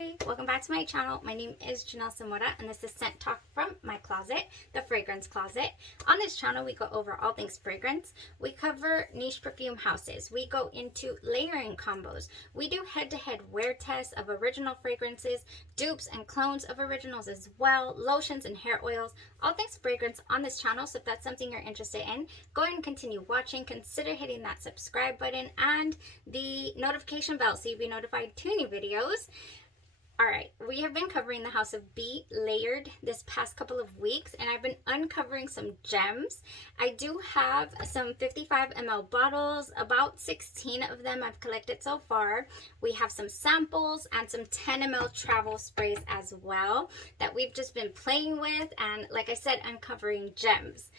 Hey, welcome back to my channel. My name is Janelle Samora and this is Scent Talk from my closet, the fragrance closet. On this channel we go over all things fragrance. We cover niche perfume houses. We go into layering combos. We do head-to-head wear tests of original fragrances, dupes and clones of originals as well, lotions and hair oils, all things fragrance on this channel. So if that's something you're interested in, go ahead and continue watching. Consider hitting that subscribe button and the notification bell so you'll be notified to new videos. Alright, we have been covering the house of Be Layered this past couple of weeks, and I've been uncovering some gems. I do have some 55 ml bottles, about 16 of them I've collected so far. We have some samples and some 10 ml travel sprays as well that we've just been playing with, and like I said, uncovering gems.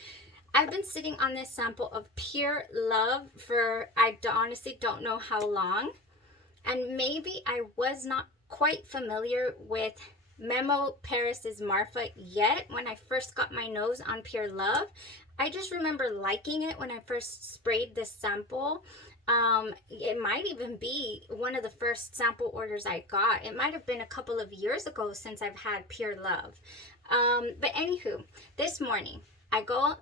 I've been sitting on this sample of Pure Love for, I honestly don't know how long, and maybe I was not quite familiar with Memo Marfa yet when I first got my nose on Pure Love. I just remember liking it when I first sprayed this sample. It might even be one of the first sample orders I got. It might have been a couple of years ago since I've had Pure Love. But anywho, this morning I go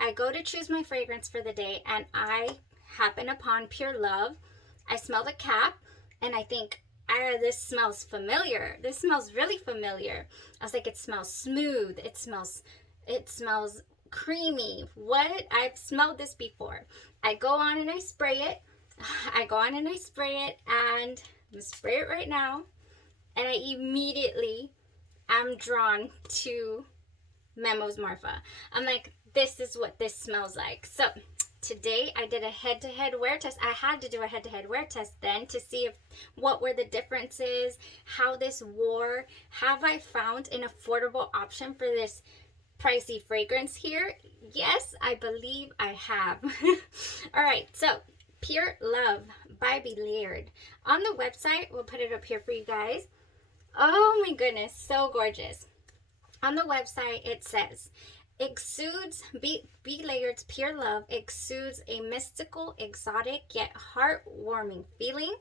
to choose my fragrance for the day and I happen upon Pure Love. I smell the cap and I think, this smells familiar. This smells really familiar. I was like, it smells smooth. It smells creamy. What? I've smelled this before. I go on and I spray it. I'm going to spray it right now. And I immediately am drawn to Memo Marfa. I'm like, this is what this smells like. So today I did a head-to-head wear test. I had to do a head-to-head wear test then to see what were the differences, how this wore. Have I found an affordable option for this pricey fragrance here? Yes, I believe I have. All right, so Pure Love by Be Layered. On the website, we'll put it up here for you guys. Oh my goodness, so gorgeous. On the website, it says, Be Layered's Pure Love exudes a mystical, exotic, yet heartwarming feeling.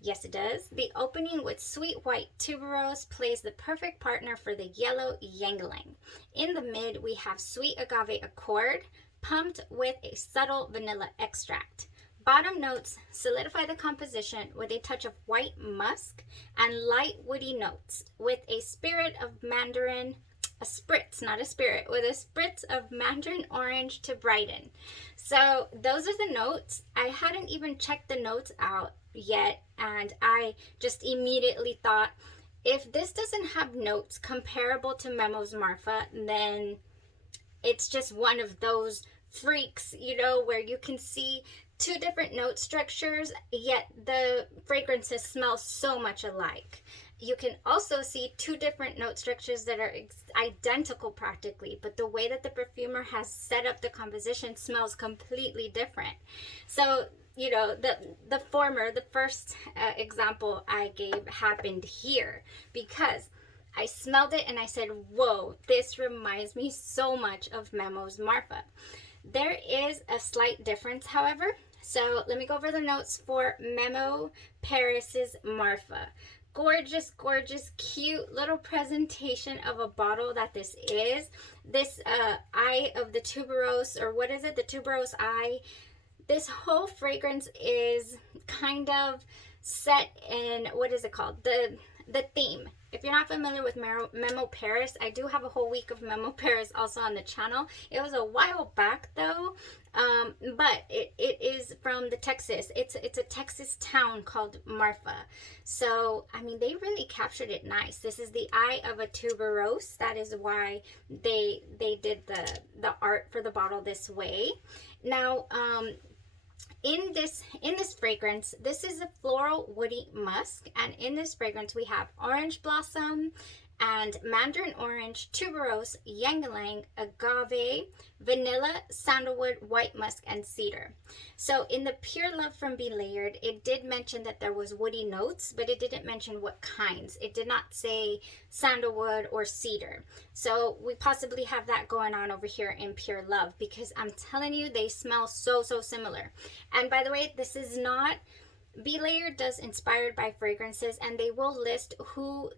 Yes, it does. The opening with sweet white tuberose plays the perfect partner for the yellow ylang-ylang. In the mid, we have sweet agave accord, pumped with a subtle vanilla extract. Bottom notes solidify the composition with a touch of white musk and light woody notes with a spirit of mandarin. A spritz, not a spirit, with a spritz of mandarin orange to brighten. So those are the notes. I hadn't even checked the notes out yet, and I just immediately thought, if this doesn't have notes comparable to Memo Marfa, then it's just one of those freaks, you know, where you can see two different note structures, yet the fragrances smell so much alike. You can also see two different note structures that are identical practically, but the way that the perfumer has set up the composition smells completely different. So, you know, the first example I gave happened here because I smelled it and I said, whoa, this reminds me so much of Memo Marfa. There is a slight difference, however. So let me go over the notes for Memo Marfa. Gorgeous, gorgeous, cute little presentation of a bottle that this is. This eye of the tuberose, or what is it? The tuberose eye. This whole fragrance is kind of set in, what is it called? The theme. If you're not familiar with Memo Paris, I do have a whole week of Memo Paris also on the channel. It was a while back though, but it is from the Texas. It's a Texas town called Marfa. So, I mean, they really captured it nice. This is the eye of a tuberose. That is why they did the art for the bottle this way. Now, in this fragrance, this is a floral woody musk, and in this fragrance we have orange blossom and mandarin orange, tuberose, ylang-ylang, agave, vanilla, sandalwood, white musk, and cedar. So in the Pure Love from Be Layered, it did mention that there was woody notes, but it didn't mention what kinds. It did not say sandalwood or cedar. So we possibly have that going on over here in Pure Love, because I'm telling you, they smell so similar. And by the way, this is not Belayer does inspired by fragrances, and they will list who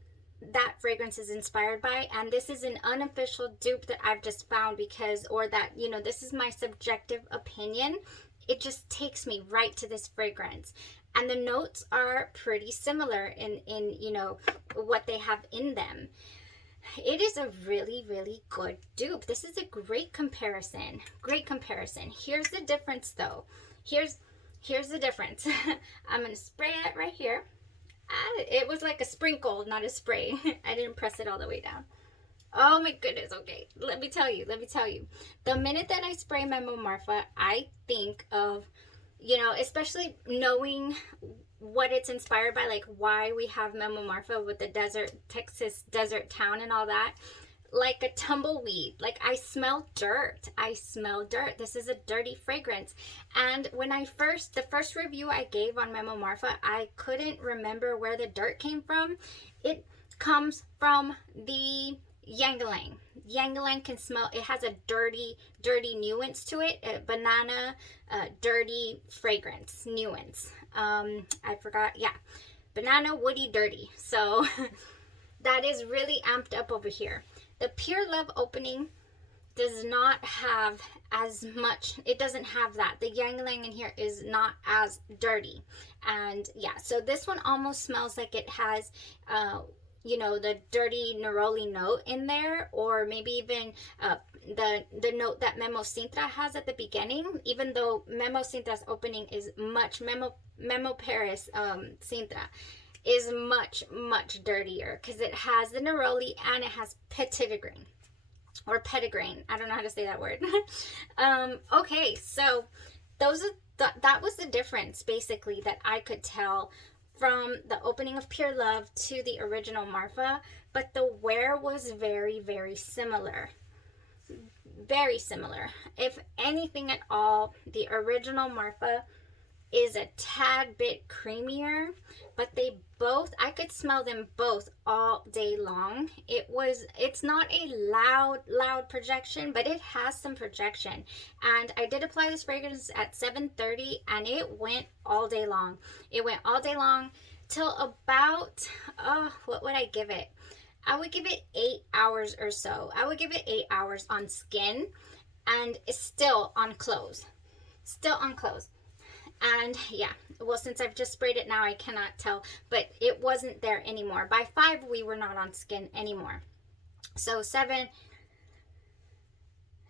that fragrance is inspired by, and this is an unofficial dupe that I've just found, because, or that, you know, this is my subjective opinion. It just takes me right to this fragrance, and the notes are pretty similar in you know, what they have in them. It is a really, really good dupe. This is a great comparison. Great comparison. Here's the difference though. Here's the difference. I'm going to spray it right here. It was like a sprinkle, not a spray. I didn't press it all the way down. Oh my goodness. Okay. Let me tell you. The minute that I spray Memo Marfa, I think of, you know, especially knowing what it's inspired by, like why we have Memo Marfa with the desert, Texas desert town and all that, like a tumbleweed. Like I smell dirt. This is a dirty fragrance. And when the first review I gave on Memo Marfa, I couldn't remember where the dirt came from. It comes from the Guerlain. Guerlain can smell, it has a dirty nuance to it, a banana, dirty fragrance, nuance. I forgot, yeah, banana, woody, dirty. So that is really amped up over here. The Pure Love opening does not have as much, it doesn't have that. The Guerlain in here is not as dirty. And yeah, so this one almost smells like it has, you know, the dirty neroli note in there, or maybe even the note that Memo Sintra has at the beginning, even though Memo Sintra's opening is much, Memo Paris Sintra is much dirtier, because it has the neroli and it has petitgrain, or petitgrain. I don't know how to say that word. Okay, so that was the difference basically that I could tell from the opening of Pure Love to the original Marfa, but the wear was very, very similar. Very similar. If anything at all, the original Marfa is a tad bit creamier, but they both, I could smell them both all day long. It's not a loud projection, but it has some projection. And I did apply this fragrance at 7:30, and it went all day long. It went all day long till about, what would I give it? I would give it 8 hours or so. I would give it 8 hours on skin, and it's still on clothes. Still on clothes. And yeah, well, since I've just sprayed it now, I cannot tell, but it wasn't there anymore. By 5, we were not on skin anymore. So 7,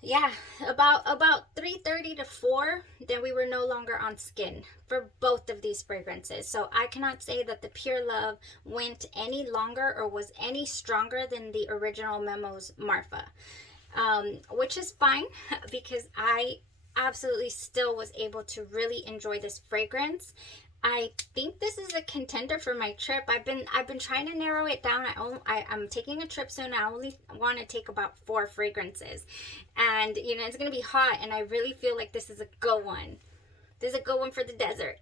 yeah, about 3:30 to 4, then we were no longer on skin for both of these fragrances. So I cannot say that the Pure Love went any longer or was any stronger than the original Memo's Marfa, which is fine, because I absolutely still was able to really enjoy this fragrance. I think this is a contender for my trip. I've been trying to narrow it down. I'm taking a trip soon. I only want to take about 4 fragrances, and you know, it's gonna be hot, and I really feel like this is a go one. This is a go one for the desert.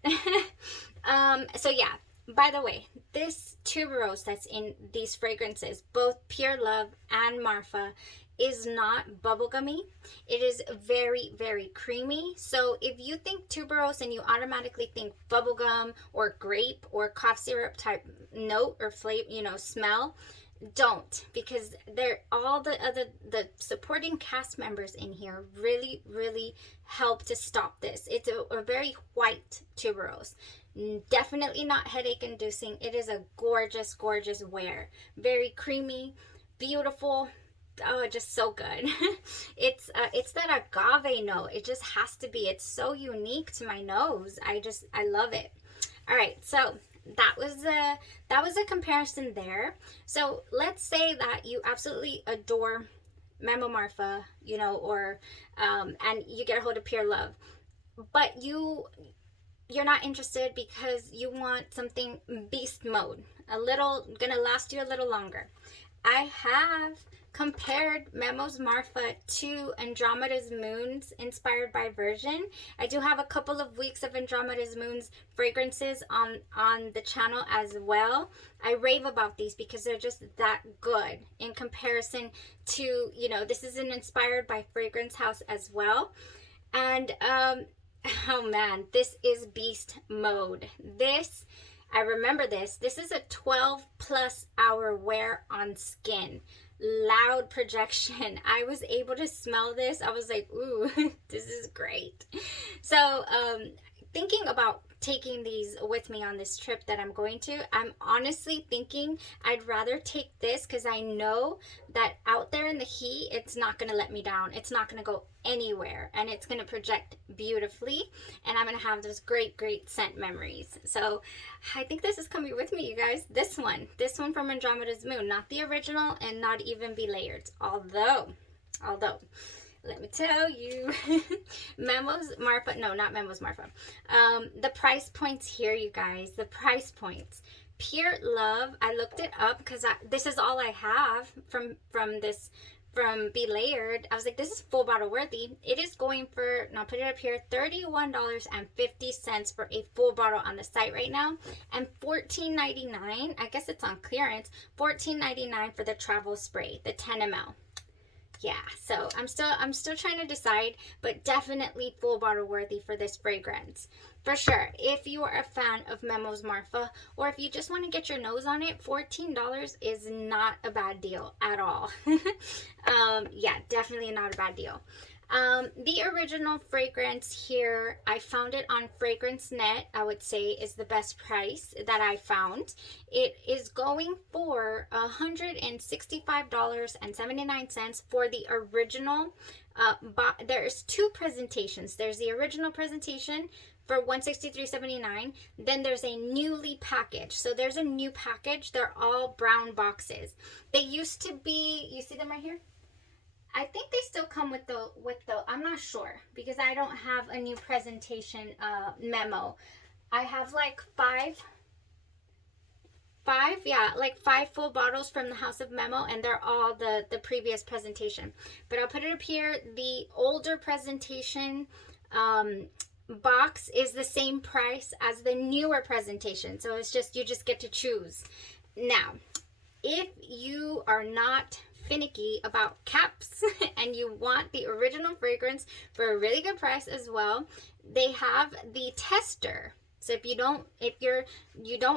So yeah, by the way, this tuberose that's in these fragrances, both Pure Love and Marfa, is not bubblegummy. It is very, very creamy. So if you think tuberose and you automatically think bubblegum or grape or cough syrup type note or flavor, you know, smell, don't, because they're all the supporting cast members in here really help to stop this. It's a very white tuberose. Definitely not headache inducing. It is a gorgeous wear. Very creamy, beautiful. Oh, just so good. It's that agave note. It just has to be. It's so unique to my nose. I love it. All right, so that was a comparison there. So let's say that you absolutely adore Memo Marfa, you know, or and you get a hold of Pure Love, but you're not interested because you want something beast mode, gonna last you a little longer. I have compared Memo's Marfa to Andromeda's Moon's inspired by version. I do have a couple of weeks of Andromeda's Moon's fragrances on the channel as well. I rave about these because they're just that good in comparison to, you know, this is an inspired by fragrance house as well. And Oh man, this is beast mode. This, I remember this. This is a 12 plus hour wear on skin. Loud projection. I was able to smell this. I was like, ooh, this is great. So, thinking about taking these with me on this trip that I'm going to, I'm honestly thinking I'd rather take this because I know that out there in the heat, it's not going to let me down. It's not going to go anywhere, and it's going to project beautifully, and I'm going to have those great scent memories. So I think this is coming with me, you guys. This one from Andromeda's Moon, not the original and not even Be Layered. Although let me tell you, Memo's Marfa, no, not Memo's Marfa. The price points here, you guys, the price points. Pure Love, I looked it up because this is all I have from Be Layered. I was like, this is full bottle worthy. It is going for, and I'll put it up here, $31.50 for a full bottle on the site right now, and $14.99. I guess it's on clearance. $14.99 for the travel spray, the 10 ml. Yeah, so I'm still trying to decide, but definitely full bottle worthy for this fragrance. For sure, if you are a fan of Memo's Marfa, or if you just want to get your nose on it, $14 is not a bad deal at all. Yeah, definitely not a bad deal. The original fragrance here, I found it on Fragrance Net, I would say is the best price that I found. It is going for $165.79 for the original. There's two presentations. There's the original presentation for $163.79. Then there's a newly packaged. So there's a new package. They're all brown boxes. They used to be, you see them right here? I think they still come with the, I'm not sure because I don't have a new presentation memo. I have like five full bottles from the House of Memo, and they're all the previous presentation. But I'll put it up here. The older presentation box is the same price as the newer presentation. So it's just, you just get to choose. Now, if you are not finicky about caps and you want the original fragrance for a really good price as well, they have the tester. So if you don't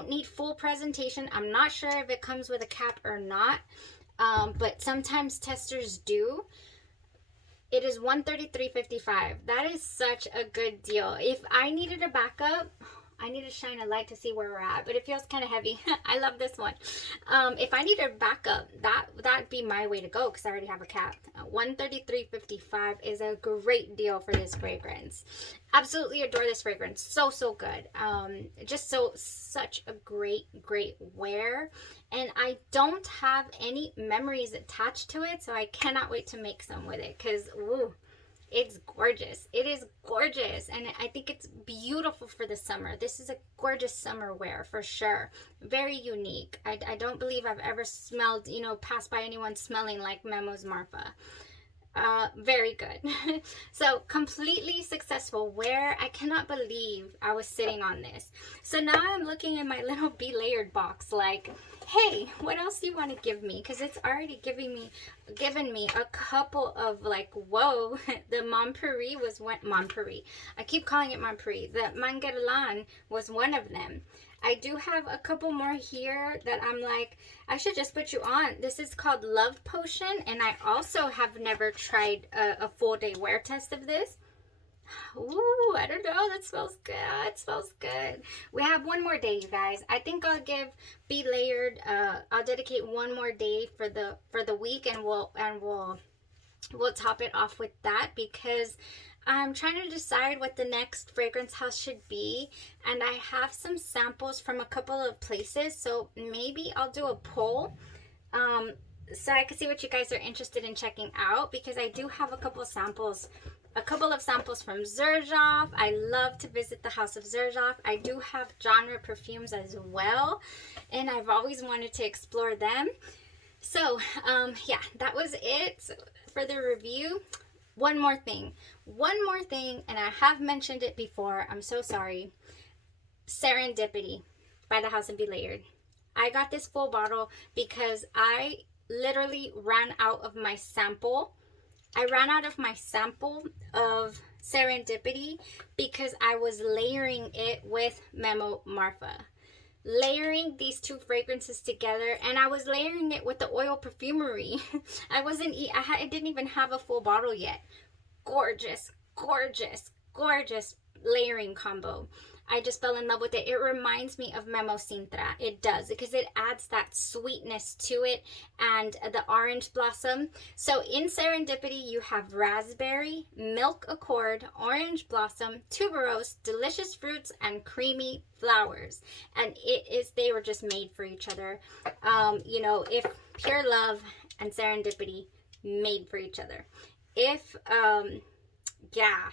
need full presentation, I'm not sure if it comes with a cap or not, but sometimes testers do. It is $133.55. That is such a good deal. If I needed a backup, I need to shine a light to see where we're at, but it feels kind of heavy. I love this one. If I need a backup, that'd be my way to go because I already have a cap. $133.55 is a great deal for this fragrance. Absolutely adore this fragrance. So good. Just such a great wear, and I don't have any memories attached to it, so I cannot wait to make some with it because it's gorgeous. It is gorgeous, and I think it's beautiful for the summer. This is a gorgeous summer wear for sure. Very unique. I don't believe I've ever smelled, passed by anyone smelling like Memo's Marfa. Very good. So completely successful wear. I cannot believe I was sitting on this. So now I'm looking in my little Be Layered box like, hey, what else do you want to give me? Because it's already given me a couple of like, whoa. The Montperi was one. Montperi. I keep calling it Montperi. The Guerlain was one of them. I do have a couple more here that I'm like, I should just put you on. This is called Love Potion, and I also have never tried a full day wear test of this. Ooh, I don't know. That smells good. It smells good. We have one more day, you guys. I think I'll give Be Layered. I'll dedicate one more day for the week, and we'll top it off with that because I'm trying to decide what the next fragrance house should be, and I have some samples from a couple of places, so maybe I'll do a poll so I can see what you guys are interested in checking out, because I do have a couple of samples from Xerjoff. I love to visit the House of Xerjoff. I do have genre perfumes as well, and I've always wanted to explore them. So yeah, that was it for the review. One more thing, and I have mentioned it before. I'm so sorry. Serendipity by the House of Be Layered. I got this full bottle because I literally ran out of my sample I ran out of my sample of Serendipity because I was layering it with Memo Marfa. Layering these two fragrances together, and I was layering it with the oil perfumery. I didn't even have a full bottle yet. Gorgeous, gorgeous, gorgeous layering combo. I just fell in love with it. It reminds me of Memo Sintra. It does, because it adds that sweetness to it and the orange blossom. So in Serendipity, you have raspberry, milk accord, orange blossom, tuberose, delicious fruits, and creamy flowers. And they were just made for each other. You know, if Pure Love and Serendipity made for each other. If, yeah,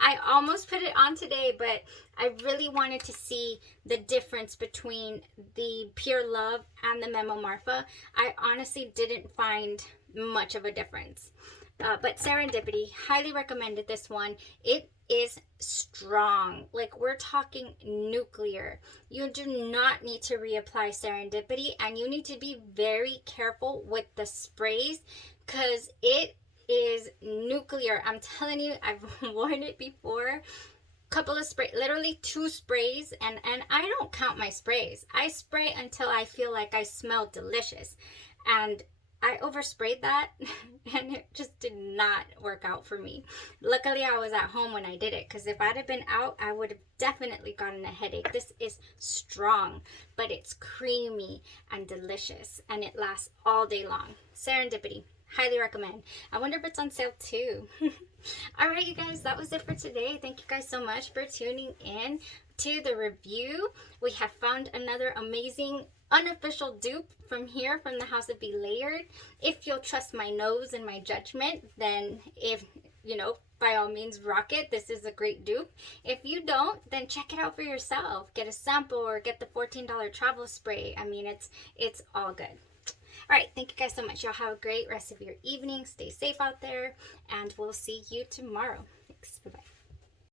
I almost put it on today, but I really wanted to see the difference between the Pure Love and the Memo Marfa. I honestly didn't find much of a difference. But Serendipity, highly recommended this one. It is strong. Like, we're talking nuclear. You do not need to reapply Serendipity, and you need to be very careful with the sprays because it is nuclear. I'm telling you, I've worn it before. Couple of spray, literally 2 sprays, and I don't count my sprays. I spray until I feel like I smell delicious, and I oversprayed that and it just did not work out for me. Luckily, I was at home when I did it, because if I'd have been out, I would have definitely gotten a headache. This is strong, but it's creamy and delicious, and it lasts all day long. Serendipity, highly recommend. I wonder if it's on sale too. All right, you guys, that was it for today. Thank you guys so much for tuning in to the review. We have found another amazing unofficial dupe from here, from the House of Be Layered. If you'll trust my nose and my judgment, then by all means, rock it. This is a great dupe. If you don't, then check it out for yourself. Get a sample or get the $14 travel spray. I mean, it's all good. All right, thank you guys so much. Y'all have a great rest of your evening. Stay safe out there, and we'll see you tomorrow.